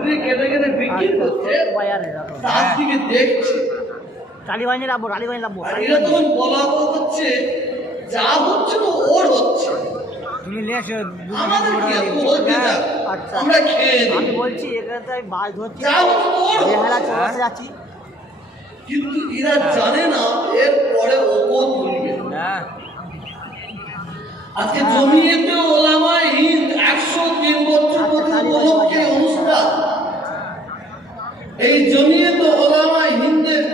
খুঁড়ে কেটে কেটে বিক্রি করছে, তার দিকে দেখছে। আর এরা তখন বলা হচ্ছে যা হচ্ছে তো ওর হচ্ছে, আমাদের কি এত হতে যা, আমরা খেয়ে আমি বলছি এখানে মাছ ধরছি, যা হচ্ছে তো ওর হচ্ছে। যাচ্ছি, কিন্তু এরা জানে না এর পরে ওপর তুলবে। আজকে জমিয়েতে ওলামায়ে হিন্দ 103 বছর উপলক্ষে অনুষ্ঠান। এই জমিয়েতে ওলামায়ে হিন্দের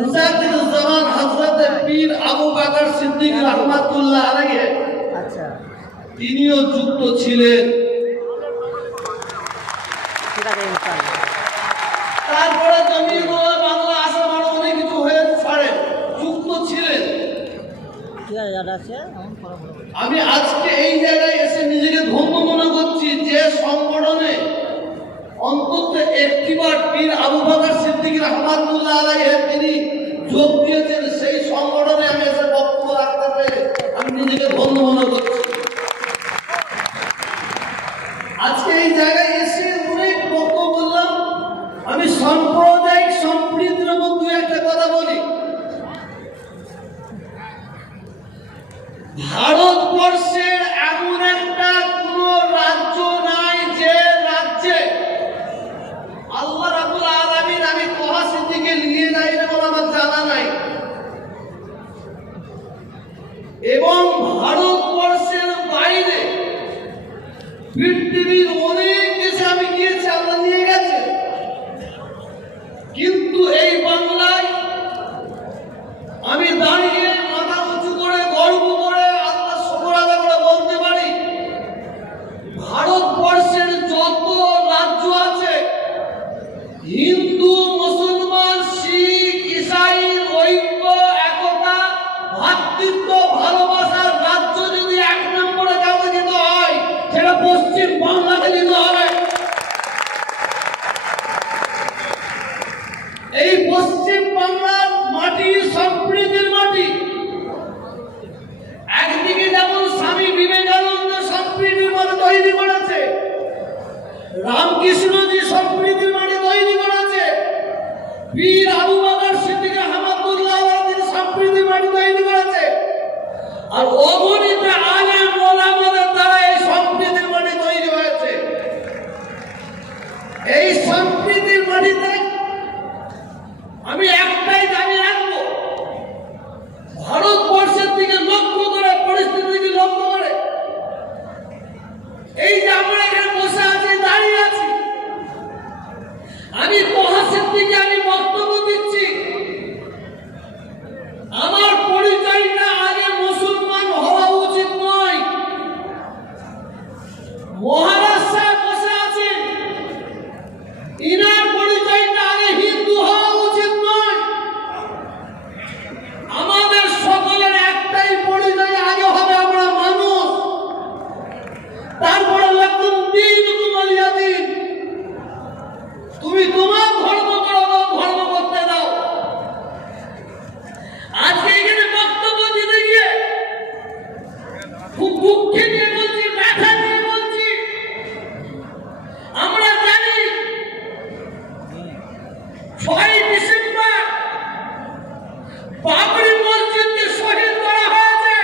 মুজাদ্দিদুজ্জামান হযরত পীর আবু বকর সিদ্দিক রাহমাতুল্লাহ আলাইহি তিনিও যুক্ত ছিলেন। তারপরে জমিয়েত বাংলা আসাম আরো অনেক কিছু হয়ে ছাড়ে যুক্ত ছিলেন। আমি আজকে এই জায়গায় এসে নিজেকে ধন্য মনে করছি যে সংগঠনে অন্তত একটিবার পীর আবু বকর সিদ্দিক রাহমাতুল্লাহ আলাইহি তিনি যোগ দিয়েছেন, সেই সংগঠনে আমি এসে বক্তব্য রাখতে পেরে আমি নিজেকে ধন্য মনে করছি। আজকে এই জায়গায় এসে অনেক বক্তব্য বললাম। আমি সাম্প্রদায়িক সম্প্রীতির মধ্যে একটা কথা বলি, ভারতবর্ষের এমন একটা কোন রাজ্য নাই যে রাজ্যে আল্লাহ রাব্বুল আলামিন, আমি তোহা সিদ্দিকে নিয়ে যাই না বলে আমার জানা নাই, এবং ভারতবর্ষের বাইরে পৃথিবীর অনেক দেশে আমি গিয়েছি, আল্লাহ নিয়ে গেছে, কিন্তু এই বাংলায় আমি দাঁড়িয়ে মাথা উঁচু করে গর্ব করে আল্লাহ শুকর আদায় করে বলতে পারি, ভারতবর্ষের যত রাজ্য আছে হিন্দু মুসলমান শিখ ইসাইর ঐক্য একতা ভ্রাতৃত্ব ভালোবাসার রাজ্য যদি এক নম্বরে কাউকে দিতে হয় সেটা পশ্চিম বাংলাকে দিতে হবে। এই পশ্চিম বাংলার মাটি সম্প্রীতির মাটি। একদিকে যেমন স্বামী বিবেকানন্দ সম্প্রীতির মাটি তৈরি করেছে, রামকৃষ্ণজি সম্প্রীতির মাটি তৈরি করেছে, পীর আবু বকর সিদ্দিক রাহমাতুল্লাহ আলাইহি সম্প্রীতির মাটি তৈরি করেছে, আর অগণিত আলেম ওলামাদের দ্বারা এই সম্প্রীতির মাটি তৈরি হয়েছে। এই সম্প্রীতির মাটিতে আমি একটাই দাবি রাখবো, ভারতবর্ষের দিকে লক্ষ্য করে, পরিস্থিতির দিকে লক্ষ্য করে, এই যে আমরা এখানে বসে আছি, দাঁড়িয়ে আছি, আমি তোহা সিদ্দিকে আমি বক্তব্য দিচ্ছি, আমার পরিচয়টা আগে মুসলমান হওয়া উচিত নয়। মহারাষ্ট্রে বসে আছেন, ইনার পরিচয়টা আগে হিন্দু হওয়া উচিত নয়। আমাদের সকলের একটাই পরিচয় আগে হবে, আমরা মানুষ, তারপরে লাকুম দীনুকুম ওয়ালিয়া দীন। তুমি তোমার ধর্ম করো, ধর্ম করতে দাও। আজকে এখানে বক্তব্য দিতে গিয়ে খুব দুঃখে নিয়ে বলছি, ব্যথা নিয়ে বলছি, আমরা জানি 6 ডিসেম্বর বাবরি মসজিদকে শহীদ করা হয়েছে।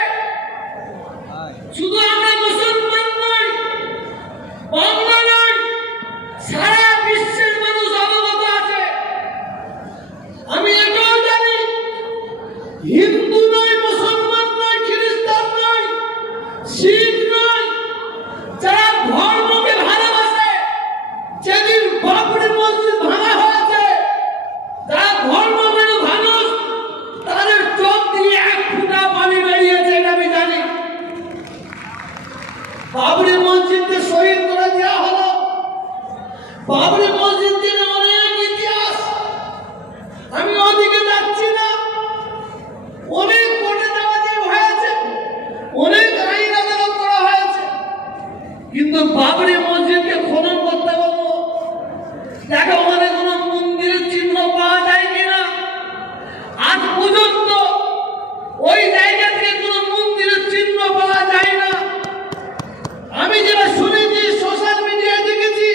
শুধু আমরা মুসলমান নই, বাংলা নই, সারা বিশ্বের মানুষ অবগত আছে। আমি এটাও জানি হিন্দু নয়, মুসলমান নয়, খ্রিস্টান নয়, শিখ নয়, যারা ধর্মকে ভালোবাসে, যেদিন বাবরি মসজিদ ভাঙা হয়েছে, যারা ধর্ম মেনে মানুষ, তাদের চোখ দিয়ে এক ফোঁটা পানি বেরিয়েছে, এটা আমি জানি। বাবরি মসজিদকে শহীদ করে দেওয়া হলো। বাবরি মসজিদ নিয়ে অনেক ইতিহাস, আমি ওদিকে যাচ্ছি না। অনেক কোর্টে যাওয়া হয়েছে, অনেক আইন আদালত করা হয়েছে, কিন্তু বাবরি মসজিদকে খনন করতে বলবো, দেখো ওখানে কোনো মন্দিরের চিহ্ন পাওয়া যায় কিনা। আজ পর্যন্ত ওই জায়গা থেকে কোনো মন্দিরের চিহ্ন পাওয়া যায় না। আমি যেটা শুনেছি, সোশ্যাল মিডিয়ায় দেখেছি,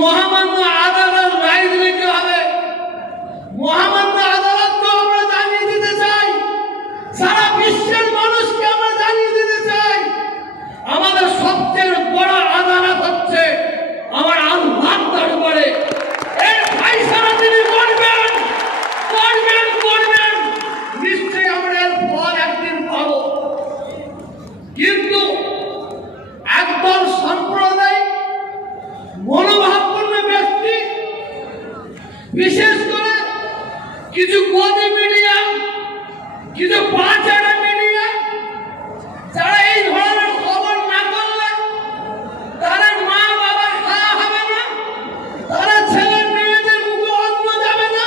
মহামান্য আদালত রায় দিলে কি হবে? মহামান্য আদালতকে আমরা জানিয়ে দিতে চাই, সারা বিশ্বের মানুষকে আমরা জানিয়ে দিতে চাই, আমাদের সবচেয়ে বড় আদালত হচ্ছে আমার আল্লাহর দরবারে। এর ফায়সালা তিনি করবেন, করবেন, করবেন। নিশ্চয়ই আমরা এর ফল একদিন পাবো। কিন্তু একদল সম্প্রদায় মনোভাবপূর্ণ ব্যক্তি, বিশেষ করে কিছু গদি মিডিয়া, কিছু পাঁচাটা মিডিয়া, যারা এই ধরনের খবর না করলে তাদের মা বাবা খাওয়া হবে না, তারা ছেলে মেয়েদের মুখে অন্ন যাবে না।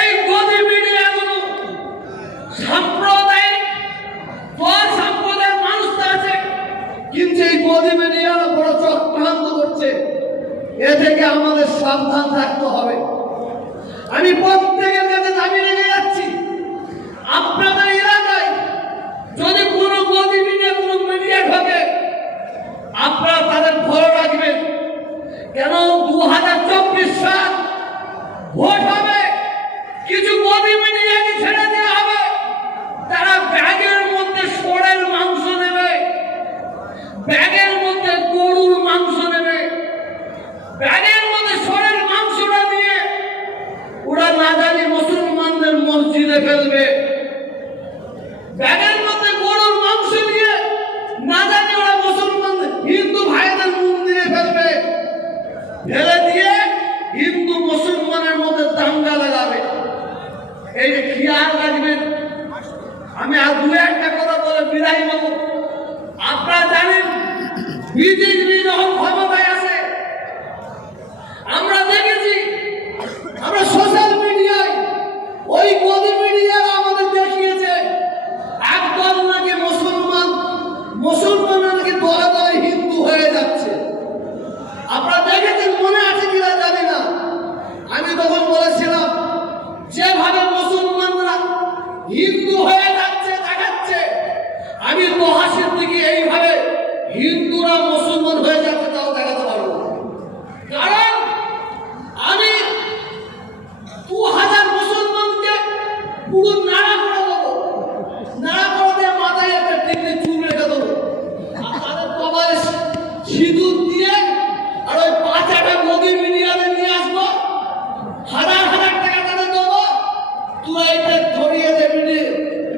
এই গদি মিডিয়াগুলো সাম্প্রদায়িক সম্প্রদায়ের মানুষ আছে, কিন্তু এই গদি মিডিয়ারা বড় চক্রান্ত করছে। এ থেকে আমাদের সাবধান থাকতে হবে। আমি প্রত্যেকের কাছে দাবি রেখে যাচ্ছি, আপনাদের এলাকায় যদি কোনো গদি মিডিয়া, কোনো মিডিয়া ঢোকে, আপনারা তাদের ভালো রাখবেন। কেন 2024 সাল ভোট হবে, কিছু গদি মিডিয়াকে ছেড়ে দেওয়া হবে। তারা ব্যাগের মধ্যে ষোঁড়ের মাংস নেবে, ব্যাগের মধ্যে গরুর মাংস নেবে, ব্যাগের মধ্যে ষোঁড়ের মাংসটা নিয়ে ওরা না জানি মুসলমানদের মসজিদে ফেলবে। ব্যাগের মধ্যে গরুর মাংস নিয়ে না জানি ওরা মুসলমানদের, হিন্দু ভাইদের মন্দিরে ফেলবে, ফেলে দিয়ে হিন্দু মুসলমানের মধ্যে দাঙ্গা লাগাবে। এই যে খেয়াল রাখবেন। আমি আর দু একটা কথা বলে বিদায় নেব। আপনারা জানেন বিজেপি যখন ক্ষমতায় আসে, আমরা দেখেছি, আমরা সোশ্যাল মিডিয়ায় ওই গদি মিডিয়ারা আমাদের দেখিয়েছে একদল নাকি মুসলমান নাকি দলে দলে হিন্দু হয়ে যাচ্ছে। আপনারা দেখেছেন, মনে আছে কিনা জানি না। আমি তখন বলেছিলাম, যেভাবে মুসলমানরা হিন্দু হয়ে যাচ্ছে দেখাচ্ছে, আমি তো হাসির দিকে এইভাবে হিন্দুরা মুসলমান হয়ে যাচ্ছে তাও দেখাতে পারবো। কারণ আমি 2000 মুসলমানকে পুরো নাড়া করে দেবো, নাড়া করে দিয়ে মাথায় একটা টিকলি চুল রেখে দেবো, আর তাদের কপালে সিঁদুর দিয়ে আর ওই 5-8টা গদি মিডিয়াতে নিয়ে আসবো, হাজার হাজার টাকা তাদের দেবো, তোরা এটা ছড়িয়ে দে,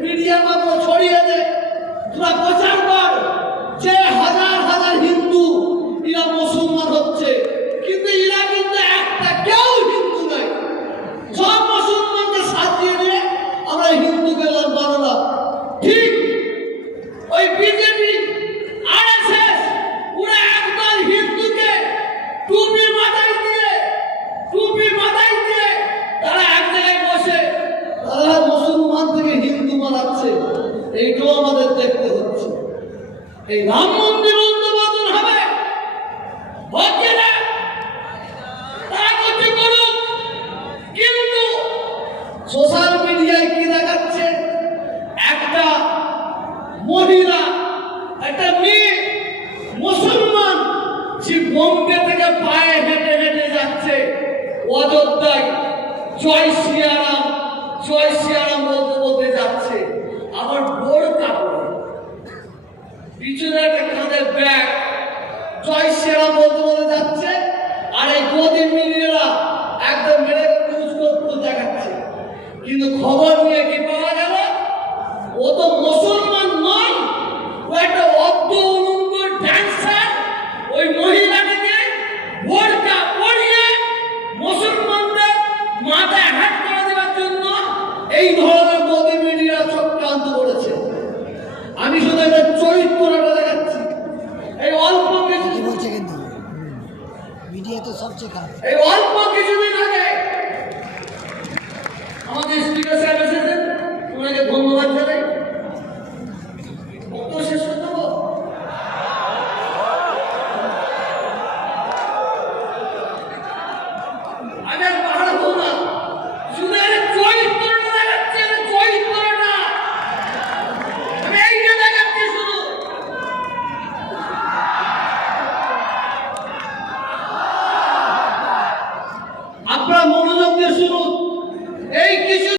মিডিয়ার মাধ্যমে ছড়িয়ে দে, তোরা প্রচার কর যে হাজার হাজার হিন্দু এরা মুসলমান হচ্ছে। কিন্তু এরা কিন্তু একটা কেউ হিন্দু নয়। সব মুসলমানকে সাজিয়ে নিয়ে আমরা হিন্দুকে বানালাম। ঠিক ওই বিজেপি, আরএসএস, ওরা একদল হিন্দুকে টুপি মাথায় দিয়ে তারা এক জায়গায় বসে তারা মুসলমান থেকে হিন্দু বানাচ্ছে। এইটাও আমাদের দেখতে হচ্ছে। এই রাম মন্দির উদ্বোধন হবে, হচ্ছে না, তারা করছে করুক, কিন্তু সোশ্যাল মিডিয়ায় কি দেখাচ্ছে, একটা মহিলা, একটা মেয়ে মুসলমান, সে বোম্বে থেকে পায়ে হেঁটে হেঁটে যাচ্ছে অযোধ্যায়, জয় শ্রীরাম, জয় শ্রীরাম বলতে বলতে যাচ্ছে। আমার বোরকা পরে, পিছনে একটা কাঁধে ব্যাগ, জয় শ্রীরাম বলতে বলতে যাচ্ছে। আর এই গদি মিডিয়ারা একদম মেরে নিউজ করতে দেখাচ্ছে। কিন্তু খবর নিয়ে কি পাওয়া গেল, ও তো মুসলমান নয়, ও একটা অর্ধ উলঙ্গ ড্যান্সার। ওই মহিলাটিকে বোরকা পরিয়ে মুসলমানদের মাথায় হাত করে দেওয়ার জন্য এই ধরনের গদি মিডিয়া চক্রান্ত করেছে। আমি শুধু একটা চরিত্রটা দেখাচ্ছি। এই অল্প কিছু বলছে, কিন্তু মিডিয়া তো সবচেয়ে খারাপ। এই অল্প কিছু